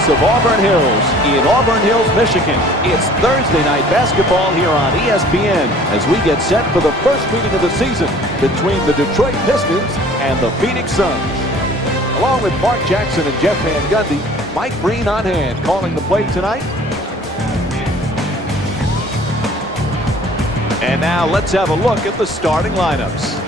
campus of Auburn Hills in Auburn Hills, Michigan. It's Thursday night basketball here on ESPN as we get set for the first meeting of the season between the Detroit Pistons and the Phoenix Suns. Along with Mark Jackson and Jeff Van Gundy, Mike Breen on hand calling the play tonight. And now let's have a look at the starting lineups.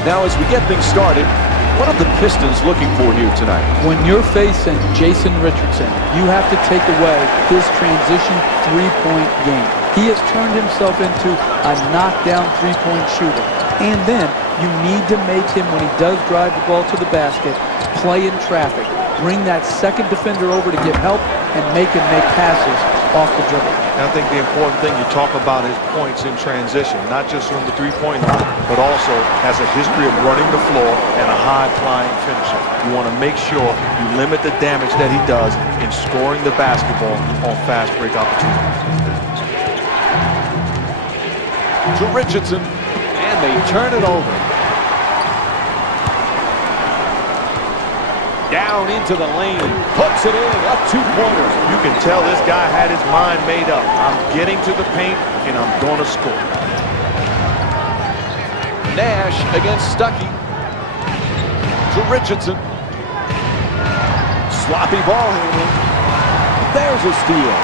Now as we get things started, what are the Pistons looking for here tonight? When you're facing Jason Richardson, you have to take away his transition three-point game. He has turned himself into a knockdown three-point shooter. And then you need to make him, when he does drive the ball to the basket, play in traffic. Bring that second defender over to get help and make him make passes off the dribble. And I think the important thing you talk about is points in transition, not just from the three-point line, but also has a history of running the floor and a high-flying finisher. You want to make sure you limit the damage that he does in scoring the basketball on fast break opportunities. To Richardson, and they turn it over. Down into the lane, puts it in, a two-pointer. You can tell this guy had his mind made up. I'm getting to the paint, and I'm going to score. Nash against Stuckey. To Richardson. Sloppy ball handling. There's a steal.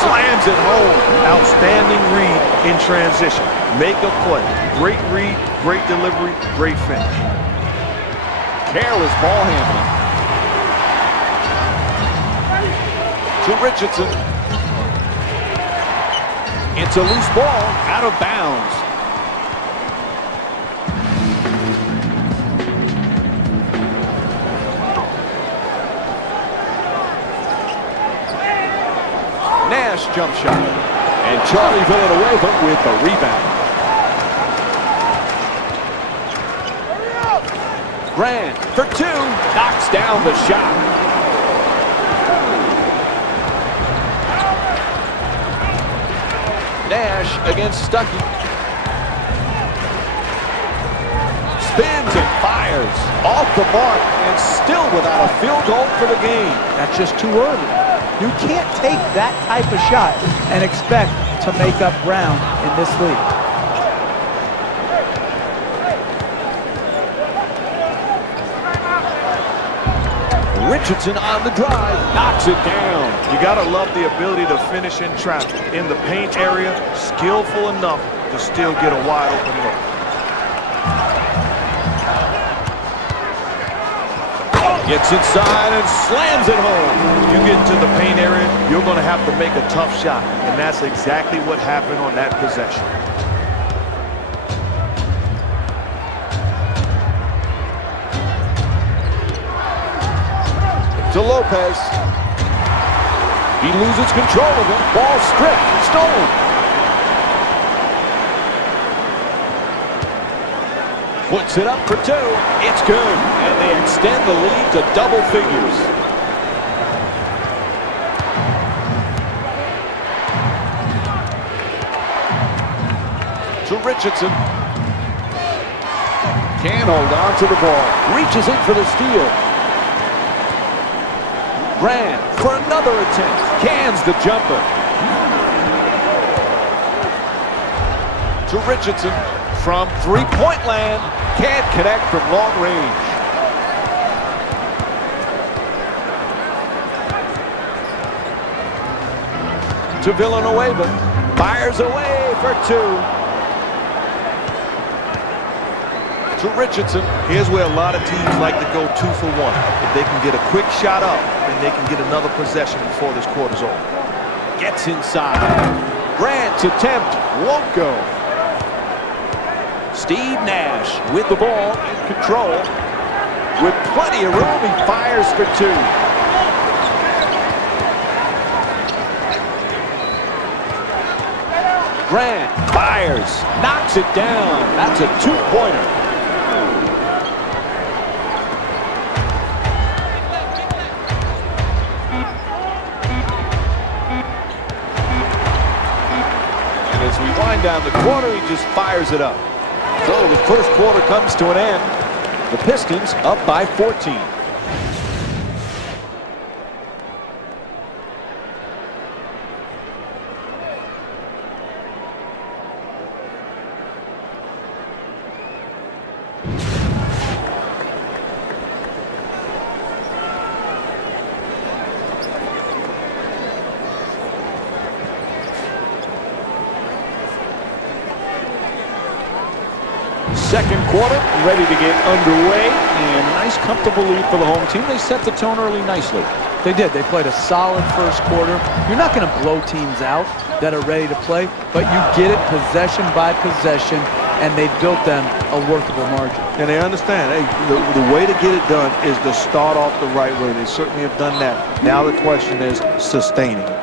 Slams it home. Outstanding read in transition. Make a play. Great read, great delivery, great finish. Careless ball handling. To Richardson. It's a loose ball, out of bounds. Nash jump shot. And Charlie Villanueva with the rebound. Grant for two, knocks down the shot. Nash against Stuckey. Spins and fires off the mark and still without a field goal for the game. That's just too early. You can't take that type of shot and expect to make up ground in this league. Richardson on the drive, knocks it down. You gotta love the ability to finish in traffic. In the paint area, skillful enough to still get a wide open look. Gets inside and slams it home. You get into the paint area, you're gonna have to make a tough shot. And that's exactly what happened on that possession. To Lopez. He loses control of it. Ball stripped, stolen. Puts it up for two. It's good. And they extend the lead to double figures. To Richardson. Can't hold on to the ball. Reaches in for the steal. Grant for another attempt. Cans the jumper. To Richardson from three-point land. Can't connect from long range. To Villanueva. Fires away for two. To Richardson. Here's where a lot of teams like to go 2 for 1. If they can get a quick shot up, then they can get another possession before this quarter's over. Gets inside. Grant's attempt won't go. Steve Nash with the ball in control. With plenty of room, he fires for two. Grant fires, knocks it down. That's a two-pointer. As we wind down the quarter, he just fires it up. So the first quarter comes to an end. The Pistons up by 14. Second quarter ready to get underway, and a nice comfortable lead for the home team. They set the tone early nicely. They did. They played a solid first quarter. You're not going to blow teams out that are ready to play, but you get it possession by possession, and they built them a workable margin. And they understand, hey, the way to get it done is to start off the right way. They certainly have done that. Now the question is sustaining it.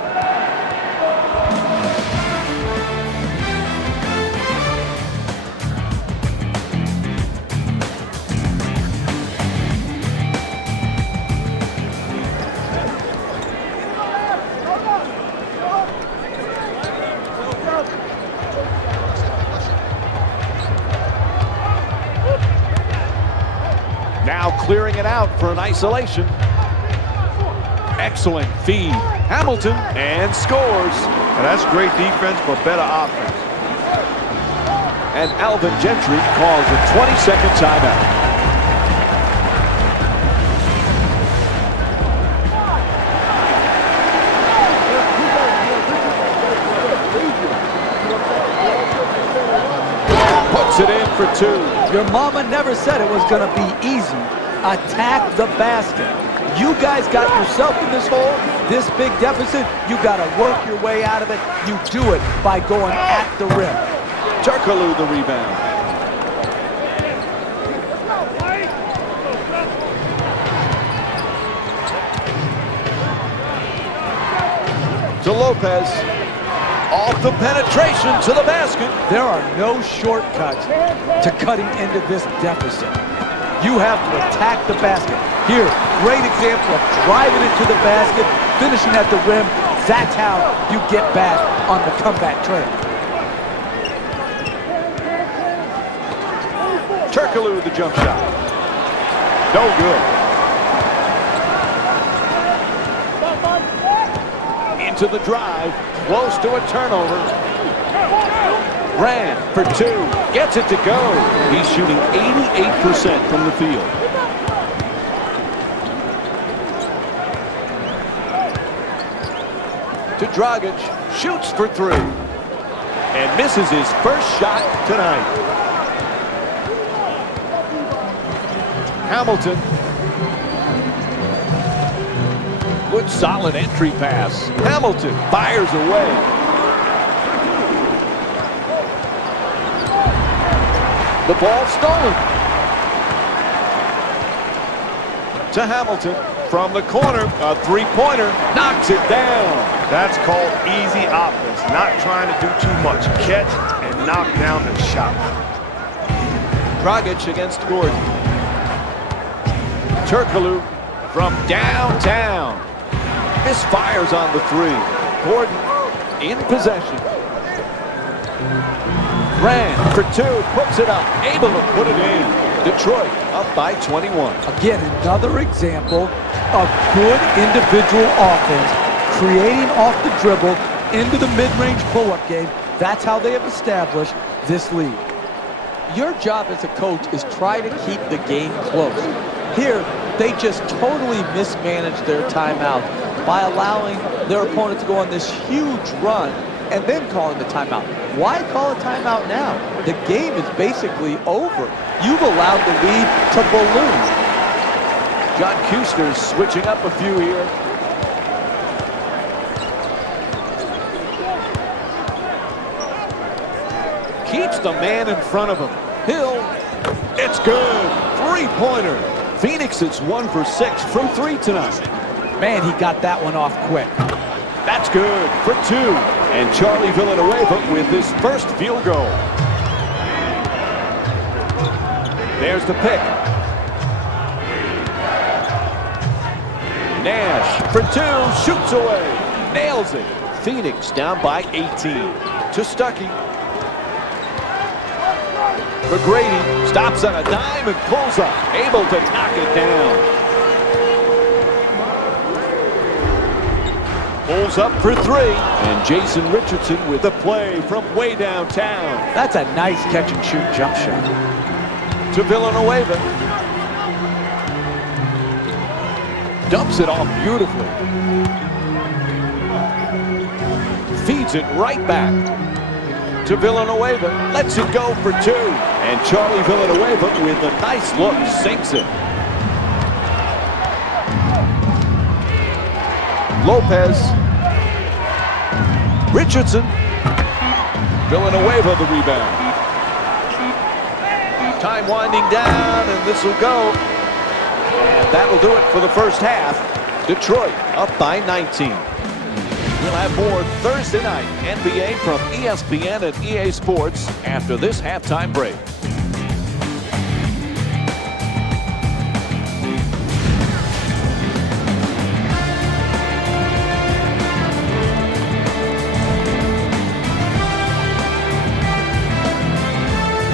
Now clearing it out for an isolation. Excellent feed. Hamilton, and scores. And that's great defense, but better offense. And Alvin Gentry calls a 20-second timeout. Puts it in for two. Your mama never said it was going to be easy. Attack the basket. You guys got yourself in this hole, this big deficit. You got to work your way out of it. You do it by going at the rim. Turkoglu the rebound. To Lopez. Off the penetration to the basket. There are no shortcuts to cutting into this deficit. You have to attack the basket. Here, great example of driving into the basket, finishing at the rim. That's how you get back on the comeback trail. Turkoglu with the jump shot. No good. Into the drive. Close to a turnover. Ran for two. Gets it to go. He's shooting 88% from the field. To Dragic. Shoots for three. And misses his first shot tonight. Hamilton. Good solid entry pass. Hamilton fires away. The ball stolen. To Hamilton from the corner. A three-pointer. Knocks it down. That's called easy offense. Not trying to do too much. Catch and knock down the shot. Dragic against Gordon. Turkoglu from downtown. Misfires on the three. Gordon in possession. Ran for two, puts it up, able to put it in. Detroit up by 21. Again, another example of good individual offense, creating off the dribble into the mid-range pull-up game. That's how they have established this lead. Your job as a coach is try to keep the game close. Here, they just totally mismanaged their timeout by allowing their opponent to go on this huge run and then calling the timeout. Why call a timeout now? The game is basically over. You've allowed the lead to balloon. John Kuster's switching up a few here. Keeps the man in front of him. Hill, it's good. Three-pointer. Phoenix is 1 for 6 from three tonight. Man, he got that one off quick. That's good for two. And Charlie Villanueva with his first field goal. There's the pick. Nash for two, shoots away, nails it. Phoenix down by 18. To Stuckey. McGrady stops on a dime and pulls up, able to knock it down. Pulls up for three, and Jason Richardson with the play from way downtown. That's a nice catch and shoot jump shot. To Villanueva. Dumps it off beautifully. Feeds it right back to Villanueva. Lets it go for two. And Charlie Villanueva with a nice look sinks it. Lopez. Richardson. Villanueva the rebound. Time winding down, and this will go. And that'll do it for the first half. Detroit up by 19. We'll have more Thursday night NBA from ESPN and EA Sports after this halftime break.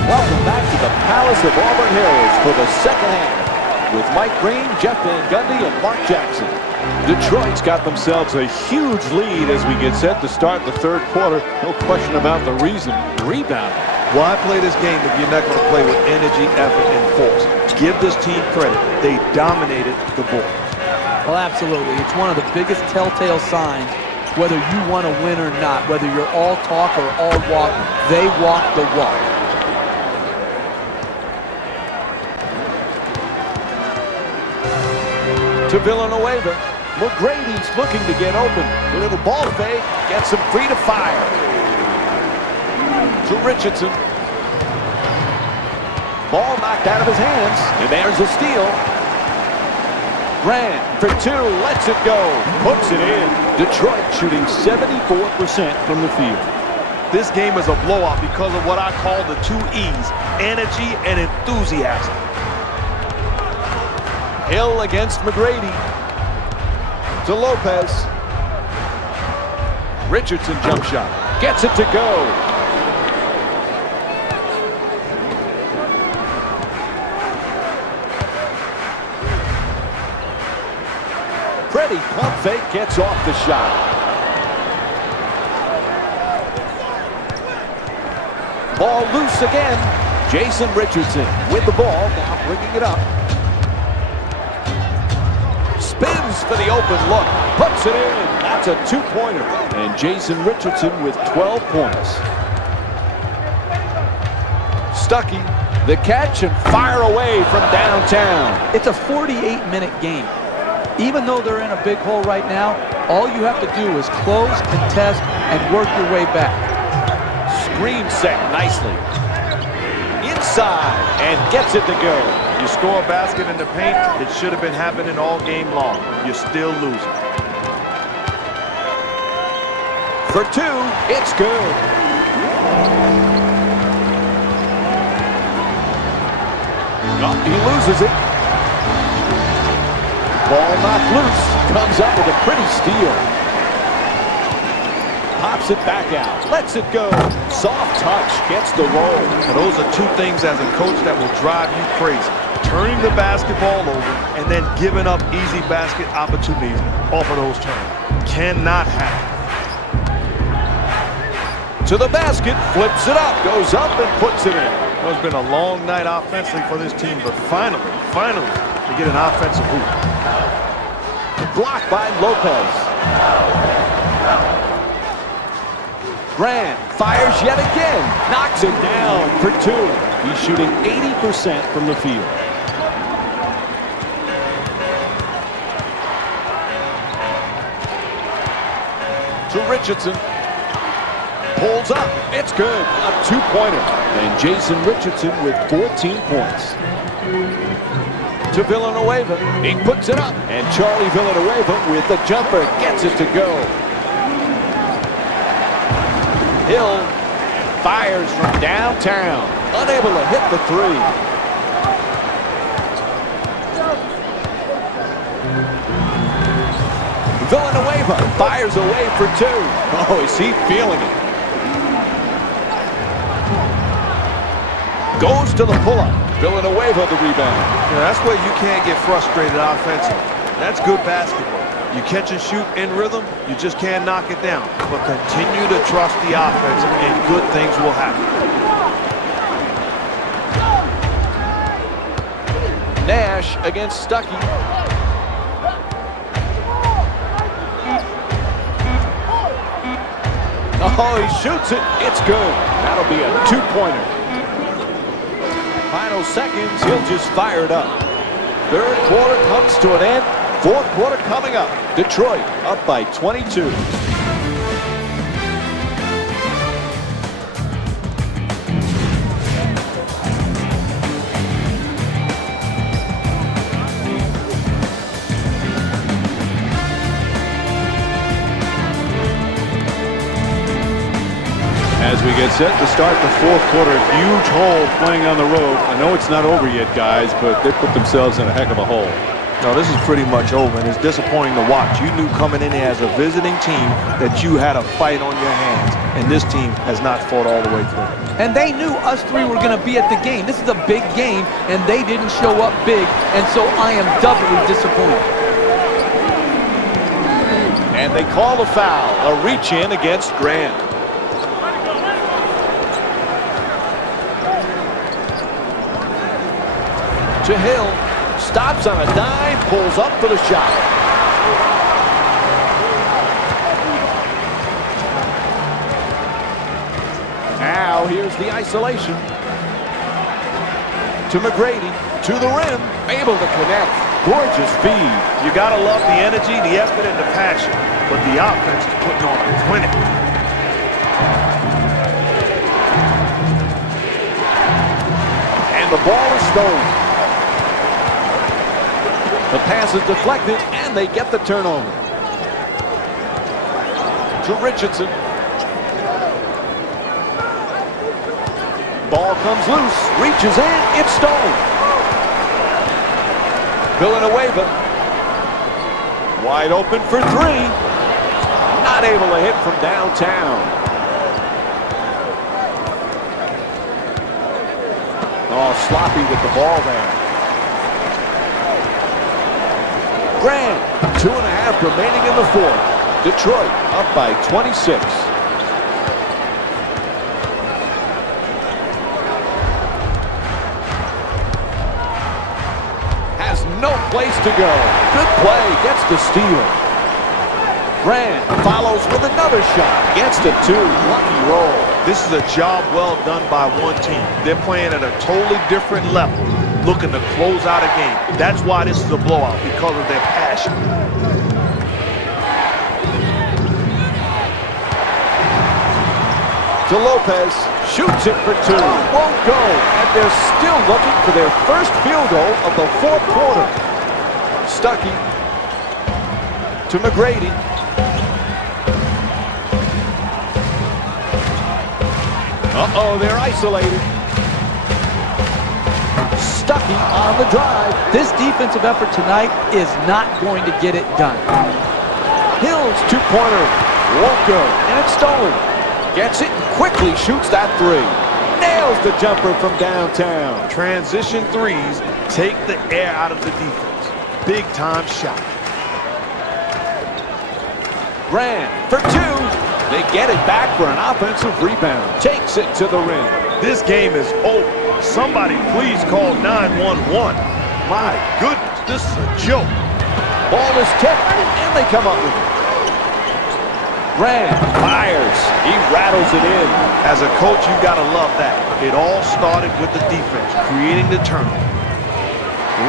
Welcome back to the Palace of Auburn Hills for the second half with Mike Green, Jeff Van Gundy, and Mark Jackson. Detroit's got themselves a huge lead as we get set to start the third quarter. No question about the reason. Rebound. Why play this game if you're not going to play with energy, effort, and force? Give this team credit. They dominated the ball. Well, absolutely. It's one of the biggest telltale signs, whether you want to win or not, whether you're all talk or all walk, they walk the walk. To Villanueva. McGrady's looking to get open. A little ball fake. Gets him free to fire. To Richardson. Ball knocked out of his hands. And there's a steal. Grant for two. Lets it go. Puts it in. Detroit shooting 74% from the field. This game is a blowout because of what I call the two E's. Energy and enthusiasm. Hill against McGrady. To Lopez. Richardson jump shot. Gets it to go. Freddie pump fake gets off the shot. Ball loose again. Jason Richardson with the ball. Now bringing it up. Spins for the open look. Puts it in. That's a two-pointer. And Jason Richardson with 12 points. Stuckey, the catch and fire away from downtown. It's a 48-minute game. Even though they're in a big hole right now, all you have to do is close, contest, and work your way back. Screen set nicely. Inside and gets it to go. You score a basket in the paint, it should have been happening all game long. You're still losing. For two, it's good. Oh, he loses it. Ball knocked loose. Comes up with a pretty steal. Pops it back out. Lets it go. Soft touch. Gets the roll. And those are two things as a coach that will drive you crazy. Turning the basketball over and then giving up easy basket opportunities off of those turns. Cannot happen. To the basket. Flips it up. Goes up and puts it in. Well, it's been a long night offensively for this team, but finally, they get an offensive hoop. Blocked by Lopez. Grant fires yet again. Knocks it down for two. He's shooting 80% from the field. To Richardson. Pulls up. It's good. A two-pointer. And Jason Richardson with 14 points. To Villanueva. He puts it up. And Charlie Villanueva with the jumper gets it to go. Hill fires from downtown. Unable to hit the three. Villanueva Fires away for two. Oh, is he feeling it? Goes to the pull-up. Villanueva the rebound. Yeah, that's where you can't get frustrated offensively. That's good basketball. You catch and shoot in rhythm, you just can't knock it down. But continue to trust the offense, and good things will happen. Nash against Stuckey. Oh, he shoots it. It's good. That'll be a two-pointer. Final seconds, he'll just fire it up. Third quarter comes to an end. Fourth quarter coming up. Detroit up by 22. As we get set to start the fourth quarter, huge hole playing on the road. I know it's not over yet, guys, but they put themselves in a heck of a hole. No, this is pretty much over, and it's disappointing to watch. You knew coming in here as a visiting team that you had a fight on your hands, and this team has not fought all the way through. And they knew us three were going to be at the game. This is a big game, and they didn't show up big, and so I am doubly disappointed. And they call a foul, a reach-in against Grant. To Hill, stops on a dime, pulls up for the shot. Now here's the isolation. To McGrady, to the rim, able to connect. Gorgeous feed. You gotta love the energy, the effort, and the passion, but the offense is putting on a clinic. And the ball is stolen. The pass is deflected, and they get the turnover. To Richardson. Ball comes loose, reaches in, it's stolen. Villanueva. Wide open for three. Not able to hit from downtown. Oh, sloppy with the ball there. Grant, 2.5 remaining in the fourth. Detroit up by 26. Has no place to go. Good play, gets the steal. Grant follows with another shot. Gets the two. Lucky roll. This is a job well done by one team. They're playing at a totally different level, looking to close out a game. That's why this is a blowout, because of their passion. To Lopez, shoots it for two. Won't go, and they're still looking for their first field goal of the fourth quarter. Stuckey to McGrady. Uh-oh, they're isolated. Stuckey on the drive. This defensive effort tonight is not going to get it done. Hill's two-pointer won't go, and it's stolen. Gets it and quickly shoots that three. Nails the jumper from downtown. Transition threes take the air out of the defense. Big-time shot. Grant for two. They get it back for an offensive rebound. Takes it to the rim. This game is over. Somebody please call 911. My goodness, this is a joke. Ball is tipped, and they come up with it. Grant fires. He rattles it in. As a coach, you gotta love that. It all started with the defense, creating the turnover.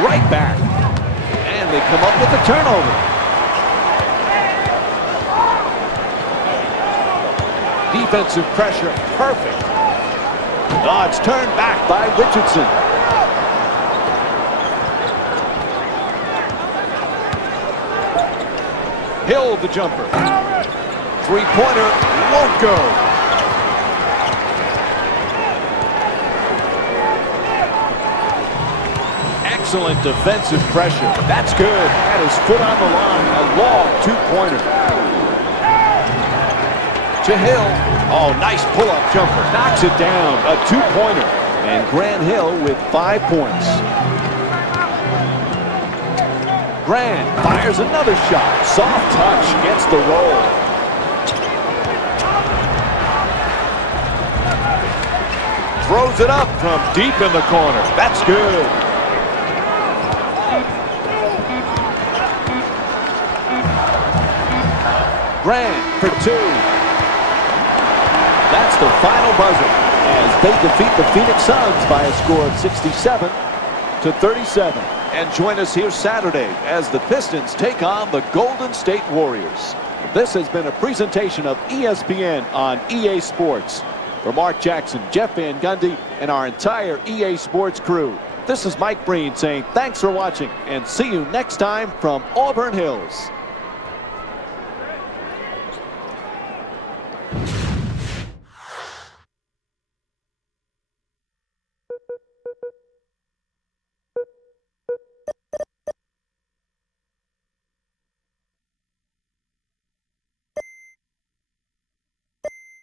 Right back. And they come up with the turnover. Defensive pressure, perfect. Oh, it's turned back by Richardson. Hill the jumper. Three-pointer won't go. Excellent defensive pressure. That's good. And his foot on the line. A long two-pointer. To Hill. Oh, nice pull-up jumper. Knocks it down. A two-pointer. And Grant Hill with 5 points. Grant fires another shot. Soft touch gets the roll. Throws it up from deep in the corner. That's good. Grant for 2. That's the final buzzer as they defeat the Phoenix Suns by a score of 67-37. And join us here Saturday as the Pistons take on the Golden State Warriors. This has been a presentation of ESPN on EA Sports. For Mark Jackson, Jeff Van Gundy, and our entire EA Sports crew, this is Mike Breen saying thanks for watching and see you next time from Auburn Hills.